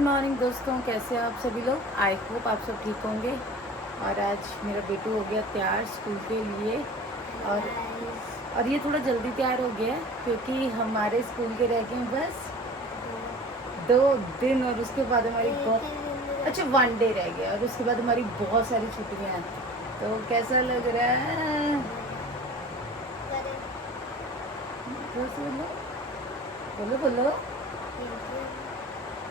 Morning दोस्तों, कैसे हैं आप सभी लोग। आई होप आप सब ठीक होंगे। और आज मेरा बेटू हो गया तैयार स्कूल के लिए। और ये थोड़ा जल्दी तैयार हो गया है क्योंकि हमारे स्कूल के रह गए बस 2 दिन और उसके बाद हमारी अच्छा 1 डे रह गया और उसके बाद हमारी बहुत सारी छुट्टियां हैं। तो कैसा लग रहा है? बोलो बोलो।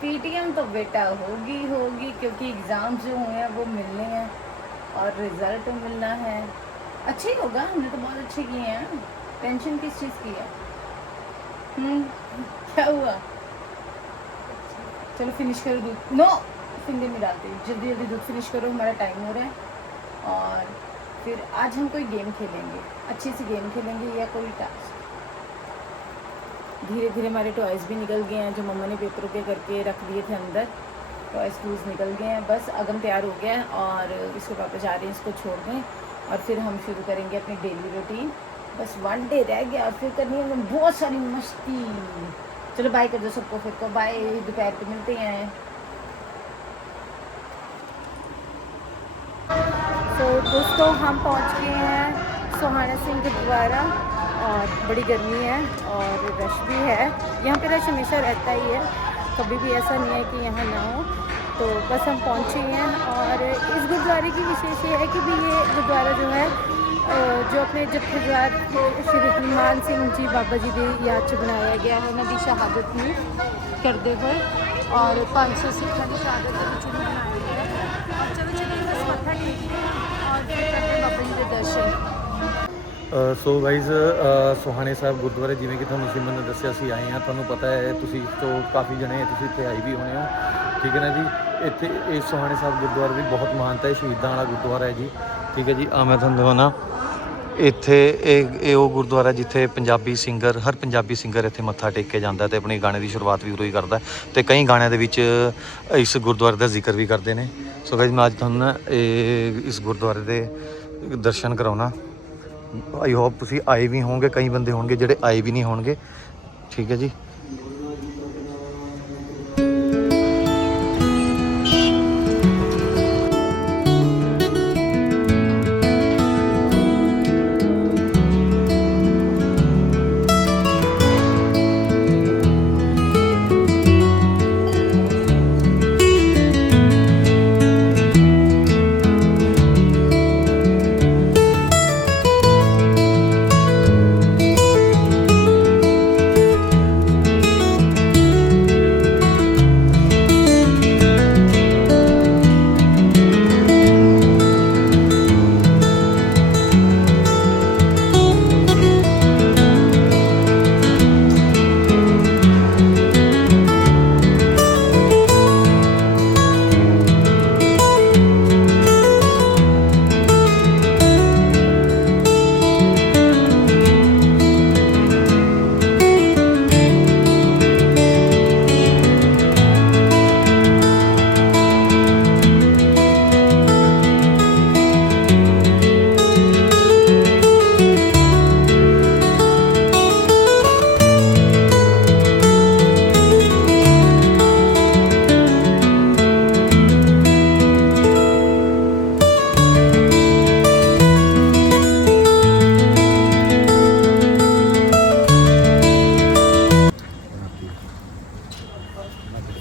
पीटीएम तो बेटा होगी क्योंकि एग्ज़ाम जो हुए हैं वो मिलने हैं और रिज़ल्ट मिलना है। अच्छा ही होगा, हमने तो बहुत अच्छे किए हैं। टेंशन किस चीज़ की है? क्या हुआ? चलो फिनिश करो दूध। नो, फिंगर में डालते जल्दी जल्दी दूध फिनिश करो, हमारा टाइम हो रहा है। और फिर आज हम कोई गेम खेलेंगे, अच्छी सी गेम खेलेंगे या कोई टास्क। धीरे धीरे हमारे टॉयज़ भी निकल गए हैं जो मम्मा ने पेपरों के करके रख दिए थे अंदर। टॉयज़ टूल्स निकल गए हैं। बस अगम तैयार हो गया है और इसके पापा जा रहे हैं इसको छोड़ दें और फिर हम शुरू करेंगे अपनी डेली रूटीन। बस 1 डे रह गया और फिर करनी है हमें बहुत सारी मस्ती। चलो बाय कर दो सबको, फिर को बाय, दोपहर को मिलते हैं। तो दोस्तों हम पहुंच गए हैं सोहाना सिंह गुरुद्वारा और बड़ी गर्मी है और रश भी है। यहाँ पे रश हमेशा रहता ही है, कभी भी ऐसा नहीं है कि यहाँ ना हो। तो बस हम पहुँचे हैं और इस गुरुद्वारे की विशेष ये है कि भी ये गुरुद्वारा जो है जो अपने जत्थेदार श्री हनुमान सिंह जी बाबा जी की याद से बनाया गया है। उन्होंने दी शहादत में करते हुए और 500 सिखा की शहादत बनाया गया है। और चलो चलिए बस मत्था टेकते हैं और फिर करते हैं बाबा जी के दर्शन। सो गाइज़ सोहाने ਸਾਹਿਬ ਗੁਰਦੁਆਰੇ ਜਿਵੇਂ ਕਿ ਤੁਹਾਨੂੰ ਸਿਮਰਨ ਨੇ ਦੱਸਿਆ ਅਸੀਂ ਆਏ ਹਾਂ। ਤੁਹਾਨੂੰ ਪਤਾ ਹੈ ਤੁਸੀਂ ਤੋਂ ਕਾਫੀ ਜਣੇ ਤੁਸੀਂ ਇੱਥੇ ਆਏ ਵੀ ਹੋਣੇ ਹੋ, ਠੀਕ ਹੈ ਨਾ ਜੀ। ਇੱਥੇ ਇਹ सोहाने ਸਾਹਿਬ ਗੁਰਦੁਆਰੇ ਦੀ ਬਹੁਤ ਮਾਨਤਾ ਹੈ, ਸ਼ਹੀਦਾਂ ਵਾਲਾ ਗੁਰਦੁਆਰਾ ਹੈ ਜੀ, ਠੀਕ ਹੈ ਜੀ। ਆ ਮੈਂ ਤੁਹਾਨੂੰ ਦਿਖਾਉਣਾ ਇੱਥੇ ਇਹ ਉਹ ਗੁਰਦੁਆਰਾ ਜਿੱਥੇ ਪੰਜਾਬੀ ਸਿੰਗਰ ਹਰ ਪੰਜਾਬੀ ਸਿੰਗਰ ਇੱਥੇ ਮੱਥਾ ਟੇਕ ਕੇ ਜਾਂਦਾ ਤੇ ਆਪਣੇ ਗਾਣੇ ਦੀ ਸ਼ੁਰੂਆਤ ਵੀ ਉਰੋਂ ਹੀ ਕਰਦਾ ਤੇ ਕਈ ਗਾਣਿਆਂ ਦੇ ਵਿੱਚ ਇਸ ਗੁਰਦੁਆਰੇ ਦਾ ਜ਼ਿਕਰ ਵੀ ਕਰਦੇ ਨੇ। ਸੋ ਗਾਇਜ਼ ਮੈਂ ਅੱਜ ਤੁਹਾਨੂੰ ਨਾ ਇਸ ਗੁਰਦੁਆਰੇ ਦੇ ਦਰਸ਼ਨ ਕਰਾਉਣਾ। आई होप तुसी आए भी होंगे, कई बंदे होंगे जेडे आए भी नहीं होंगे, ठीक है जी।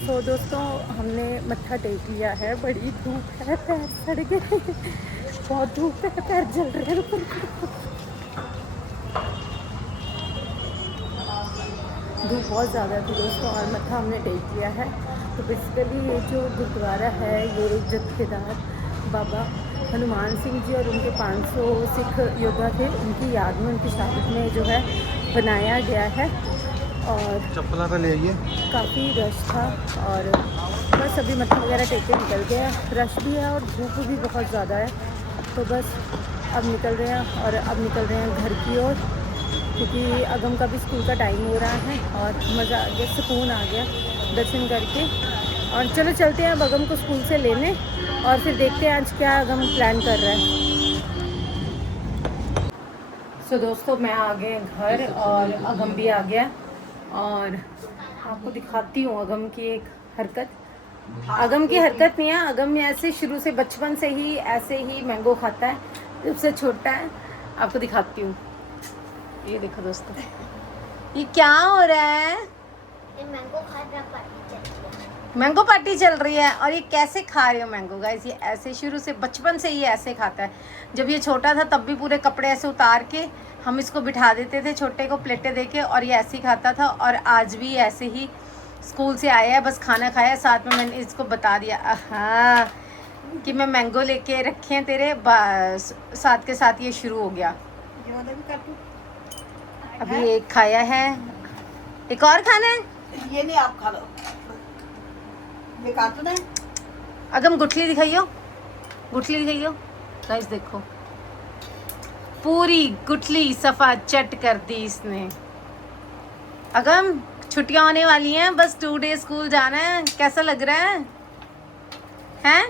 तो दोस्तों हमने मत्था टेक लिया है। बड़ी धूप है, पैर सड़ गए, बहुत धूप है, पैर जल रहे हैं। धूप बहुत ज़्यादा थी दोस्तों और मत्था हमने टेक लिया है। तो बेसिकली ये जो गुरुद्वारा है ये जत्थेदार बाबा हनुमान सिंह जी और उनके 500 सिख योद्धा थे, उनकी याद में उनकी शहादत में जो है बनाया गया है। और चप्पल पे ले आइए। काफ़ी रश था और बस अभी मत्था वगैरह टेक के निकल गया। रश भी है और धूप भी बहुत ज़्यादा है। तो बस अब निकल रहे हैं और अब निकल रहे हैं घर की ओर क्योंकि अगम का भी स्कूल का टाइम हो रहा है और मज़ा आ गया, सुकून आ गया दर्शन करके। और चलो चलते हैं अब अगम को स्कूल से लेने और फिर देखते हैं आज क्या अगम प्लान कर रहा है। सो दोस्तों मैं आ गए घर और अगम भी आ गया और आपको दिखाती हूँ अगम की एक हरकत। अगम की हरकत नहीं है, अगम ऐसे शुरू से बचपन से ही ऐसे ही मैंगो खाता है, जब से छोटा है। आपको दिखाती हूँ, ये देखो दोस्तों, ये क्या हो रहा है, ये मैंगो खा रहा, पार्टी चल रही है। मैंगो पार्टी चल रही है। और ये कैसे खा रहे हो मैंगो गाइस, ये ऐसे शुरू से बचपन से ही ऐसे खाता है। जब ये छोटा था तब भी पूरे कपड़े ऐसे उतार के हम इसको बिठा देते थे छोटे को प्लेटें दे के, और ये ऐसे ही खाता था। और आज भी ऐसे ही स्कूल से आया है, बस खाना खाया, साथ में मैंने इसको बता दिया हाँ कि मैं मैंगो लेके रखे हैं तेरे, बस साथ के साथ ये शुरू हो गया। अभी एक खाया है, एक और खाना है। ये नहीं, आप खा लो, ये कार्टून है। अगम गुठली दिखाइयो, गुठली दिखाइयो गाइस, देखो पूरी गुठली सफा चट कर दी इसने। अगम छुट्टियां होने वाली हैं, बस 2 डे स्कूल जाना है, कैसा लग रहा है? हैं?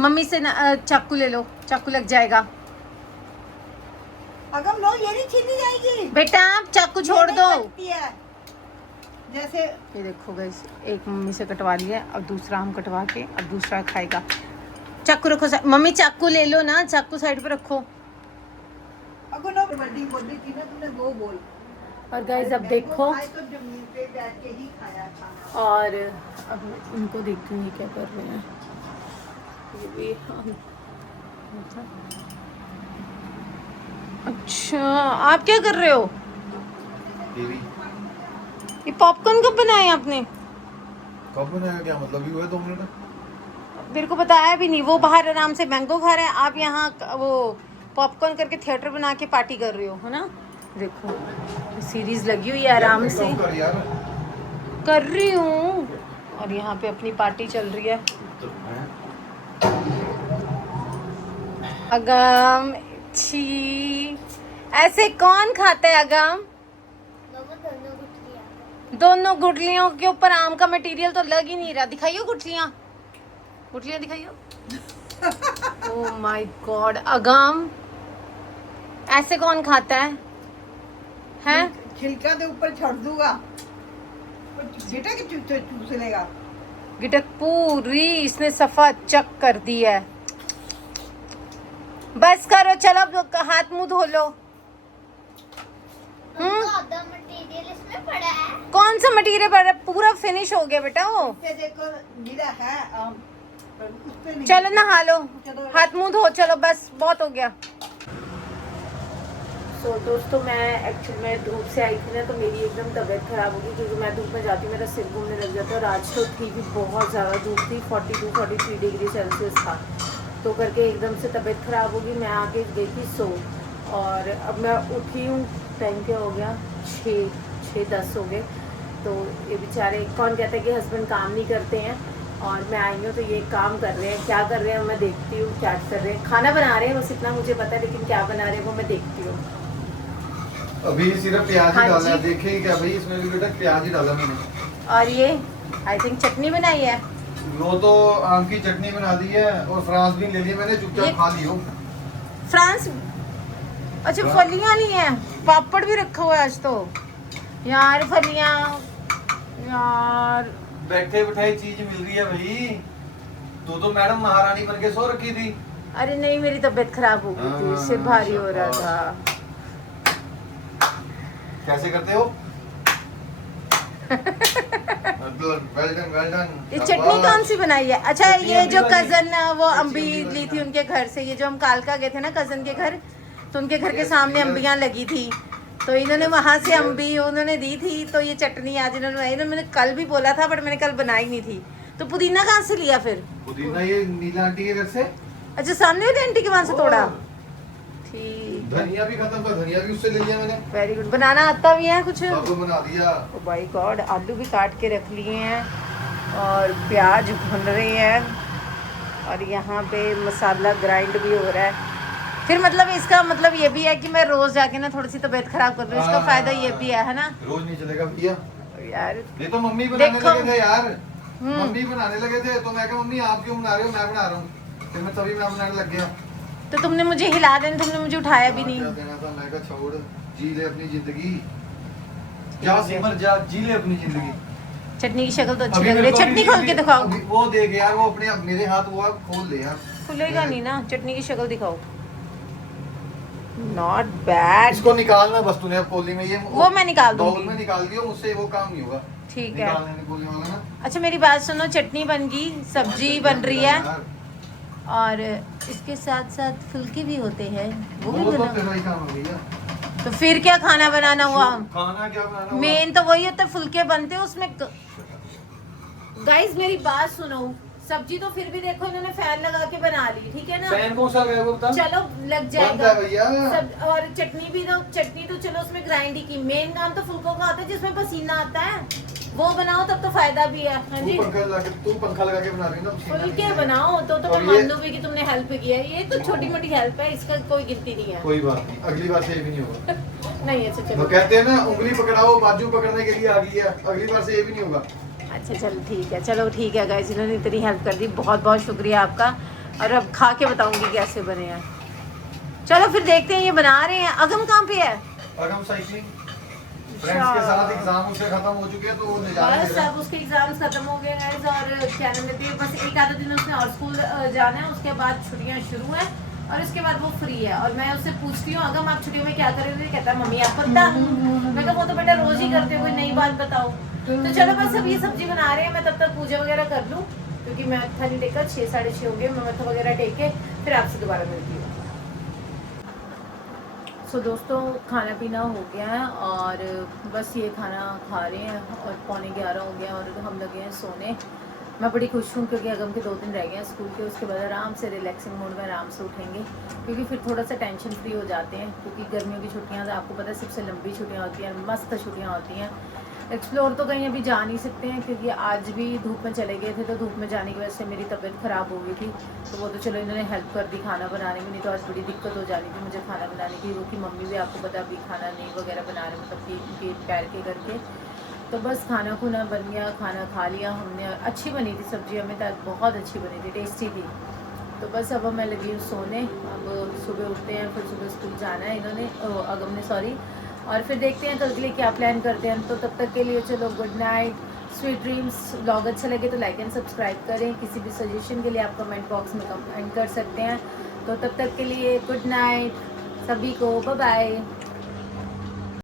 मम्मी से चाकू ले लो, चाकू लग जाएगा। अगम लो, ये नहीं छीनी जाएगी बेटा आप चाकू छोड़ दो। जैसे ये देखो गाइस, एक मम्मी से कटवा लिया, अब दूसरा हम कटवा के अब दूसरा खाएगा। चाकू रखो, मम्मी चाकू ले लो ना, चाकू साइड पे रखो। अगो नो बड़ी बोली थी ना तुमने, वो बोल। और गाइस अब देखो, तो जमीन पे बैठ के ही खाया खाना। और अब मैं इनको देखती हूँ ये क्या कर रहे हैं। ये भी अच्छा, आप क्या कर रहे हो? टीवी ये पॉपकॉर्न कब बनाए आपने? कब बनाया, क्या मतलब ही हुआ 2 मिनट? मेरे को बताया भी नहीं। वो बाहर आराम से मैंगो खा रहे हैं, आप यहाँ वो पॉपकॉर्न करके थिएटर बना के पार्टी कर रहे हो, है ना। देखो सीरीज लगी हुई है, आराम से कर रही हूँ, और यहाँ पे अपनी पार्टी चल रही है। अगम छी, ऐसे कौन खाता है अगम? दोनों गुठलियों के ऊपर आम का मटेरियल तो लग ही नहीं रहा। दिखाइयो गुठलियाँ, गुठलियाँ दिखाइयो। ओह माय गॉड अगम, ऐसे कौन खाता है? हैं? छिलका दे ऊपर छोड़ दूंगा, बेटा के चूस लेगा। गिटक पूरी इसने सफा चक कर दी है। बस करो, चलो अब हाथ मुंह धो लो। आधा मटेरियल इसमें पड़ा है। कौन सा मटेरियल पड़ा? पूरा फिनिश हो गया बेटा वो। ये देखो नीला है आम, उस पे नहीं। चलो नहा लो, हाथ मुंह धो, चलो बस बहुत हो गया। तो दोस्तों मैं एक्चुअली में धूप से आई थी ना, तो मेरी एकदम तबीयत ख़राब हो गई, क्योंकि मैं धूप में जाती हूँ मेरा सिर घूमने लग जाता है। और आज तो थी भी बहुत ज़्यादा धूप थी, 42-43 डिग्री सेल्सियस था। तो करके एकदम से तबीयत ख़राब होगी, मैं आके गई थी सो। और अब मैं उठी हूँ, टाइम क्या हो गया, 6-10 हो गए। तो ये बेचारे, कौन कहता है कि हस्बैंड काम नहीं करते हैं। और मैं आई हूँ तो ये काम कर रहे हैं, क्या कर रहे हैं मैं देखती हूँ, क्या कर रहे हैं। खाना बना रहे हैं बस इतना मुझे पता है, लेकिन क्या बना रहे हैं वो मैं देखती हूँ। अभी सिर्फ प्याज ही हाँ डाला है, जी। देखिए क्या भाई, इसमें भी बेटा प्याज ही डाला मैंने। और ये आई थिंक चटनी बनाई है। वो तो आम की चटनी बना दी है, और फ्रांस भी ले लिया मैंने, ये- चुपचाप खा लियो। फ्रांस, अच्छा फलियां नहीं है, पापड़ भी रखा हुआ है आज तो। यार फलियां, यार बैठे बैठाई चीज मिल रही है भाई। तू तो मैडम महारानी बन के सो रखी थी। अरे नहीं, मेरी तबीयत खराब हो गई थी, सिर भारी हो रहा था। कैसे करते हो? Well done. ये चटनी कौन सी बनाई है? अच्छा चटनी ये जो अम्बी वाली। कजन वो चटनी अम्बी अम्बी वाली, ली थी हाँ। उनके घर से, ये जो हम कालका गए थे ना कजन के घर, तो उनके घर के सामने अम्बियां लगी थी, तो इन्होंने वहां से अम्बी उन्होंने दी थी। तो ये चटनी आज इन्होंने बनाई। मैंने कल भी बोला था, बट मैंने कल बनाई नहीं थी। तो पुदीना कहाँ से लिया फिर? पुदीना ये नीला आंटी के घर से। अच्छा सामने वाली आंटी के वहां से तोड़ा। ठीक, धनिया भी खत्म था, धनिया भी उससे ले लिया मैंने। Very good. बनाना आता भी है कुछ? सब बना दिया। ओ माय गॉड, आलू भी काट के रख लिए हैं, और प्याज भुन रहे हैं, और यहाँ पे मसाला ग्राइंड भी हो रहा है। फिर मतलब इसका मतलब ये भी है कि मैं रोज जाके ना थोड़ी सी तबीयत खराब कर रही हूँ, इसका फायदा ये भी है ना रोज नहीं चलेगा भैया। यार। ये तो मम्मी बनाने देखो। लगे थे यार, मम्मी बनाने लगे थे, तो मैं कहा मम्मी आप क्यों बना रहे हो, मैं बना रहा हूँ। फिर मैं तभी मैं बनाने लग गया। तो तुमने मुझे हिला देना, तुमने मुझे उठाया भी नहीं। क्या देना था, मैं कहा छोड़, जी ले अपनी जिंदगी, जा सिमर जा, जी ले अपनी जिंदगी। चटनी की शक्ल तो अच्छी अभी लग रही मेरे है। को चटनी भी- खोल के दिखाओ। अभी वो देख यार, वो अपने मेरे हाथ वो आप खोल ले यार। खुलेगा नहीं ना, चटनी की शक्ल दिखाओ। Not bad. इसको निकालना बस तूने अब कोली में, ये वो मैं निकाल बाउल दूंगी। में निकाल दियो, मुझसे वो काम नहीं होगा। ठीक है। निकालने निकालने वाला ना। अच्छा मेरी बात सुनो, चटनी बन गई, सब्जी बन रही है यार, और इसके साथ साथ फुलके भी होते हैं, वो भी वो तो बना। तेरा ही काम है भैया। तो फिर क्या खाना बनाना हुआ? खाना क्या बनाना हुआ? मेन तो वही होता है, फुलके बनते हैं उसमें। गाइस मेरी बात सुनो, सब्जी तो फिर भी देखो इन्होंने फैन लगा के बना ली, ठीक है ना? फैन कौन सा गया वो बता? चलो लग बनता जाएगा है भैया। सब। और चटनी भी तो, चटनी तो चलो उसमें ग्राइंड ही की। मेन काम तो फुलकों का होता है जिसमें पसीना आता है, वो बनाओ तब तो फायदा भी है। हाँ जी, तू पंखा लगा के बना रही है ना, पसीना फुलके नहीं है। बनाओ तो और मैं ये- मान लूंगी कि तुमने हेल्प किया है। ये तो छोटी मोटी हेल्प है, इसका कोई गिनती नहीं है। कोई बात नहीं, अगली बार से ये भी नहीं होगा। नहीं अच्छा वो चलो, कहते हैं ना, उंगली पकड़ाओ बाजू पकड़ने के लिए आ गई है, अगली बार से ये भी नहीं होगा। अच्छा चलो ठीक है, चलो ठीक है गाइस, इन्होंने इतनी हेल्प कर दी, बहुत बहुत शुक्रिया आपका। और अब खा के बताऊंगी कैसे बने हैं। चलो फिर देखते हैं, ये बना रहे हैं। अगम कहाँ पे है? और हम साइकिलिंग फ्रेंड्स के साथ एग्जाम उसके खत्म हो चुके हैं, तो वो नजारे बस ले रहे हैं। अब उसके एग्जाम्स खत्म हो गए हैं और क्या नाम लेते हैं, बस एक आधा दिन उसने और स्कूल जाना है, उसके बाद छुट्टियां शुरू हैं और उसके बाद वो फ्री है। और मैं उससे पूछती हूँ अगम आप छुट्टियों में क्या करेंगे, कहता है मम्मी आप पता। मैं कहा वो तो बेटा रोज ही करते हो, कोई नई बात बताओ। तो चलो बस अब ये सब्जी बना रहे हैं, मैं तब तक पूजा वगैरह कर लूँ क्योंकि मैं मत्था नहीं टेका, 6 साढ़े 6 हो गए। मैं मत्था वगैरह टेक के फिर आपसे दोबारा मिलती हूँ। सो दोस्तों खाना पीना हो गया है और बस ये खाना खा रहे हैं और 11:15 हो गया और हम लगे हैं सोने। मैं बड़ी खुश हूँ क्योंकि अगम के 2 दिन रह गए हैं स्कूल के, उसके बाद आराम से रिलैक्सिंग मोड में आराम से उठेंगे क्योंकि फिर थोड़ा सा टेंशन फ्री हो जाते हैं क्योंकि गर्मियों की छुट्टियाँ तो आपको पता है सबसे लंबी छुट्टियाँ होती हैं, मस्त छुट्टियाँ होती हैं। एक्सप्लोर तो कहीं अभी जा नहीं सकते हैं क्योंकि आज भी धूप में चले गए थे, तो धूप में जाने की वजह से मेरी तबीयत ख़राब हो गई थी। तो वो तो चलो इन्होंने हेल्प कर दी खाना बनाने में, नहीं तो आज बड़ी दिक्कत हो जानी थी मुझे खाना बनाने की, क्योंकि मम्मी भी आपको पता अभी खाना नहीं वगैरह बना रहे, मतलब कि उनके पैर के करके। तो बस खाना खुना बन गया, खाना खा लिया हमने। अच्छी बनी थी सब्जी, हमें तो बहुत अच्छी बनी थी, टेस्टी थी। तो बस अब मैं लगी हूँ सोने। अब सुबह उठते हैं, फिर सुबह स्कूल जाना है इन्होंने, अगम ने सॉरी। और फिर देखते हैं कल के लिए क्या प्लान करते हैं। तो तब तक के लिए चलो good night, sweet dreams. Vlog अच्छा लगे तो लाइक एंड सब्सक्राइब करें। किसी भी सजेशन के लिए आप कमेंट बॉक्स में कमेंट कर सकते हैं। तो तब तक के लिए गुड नाइट सभी को, बाय बाय।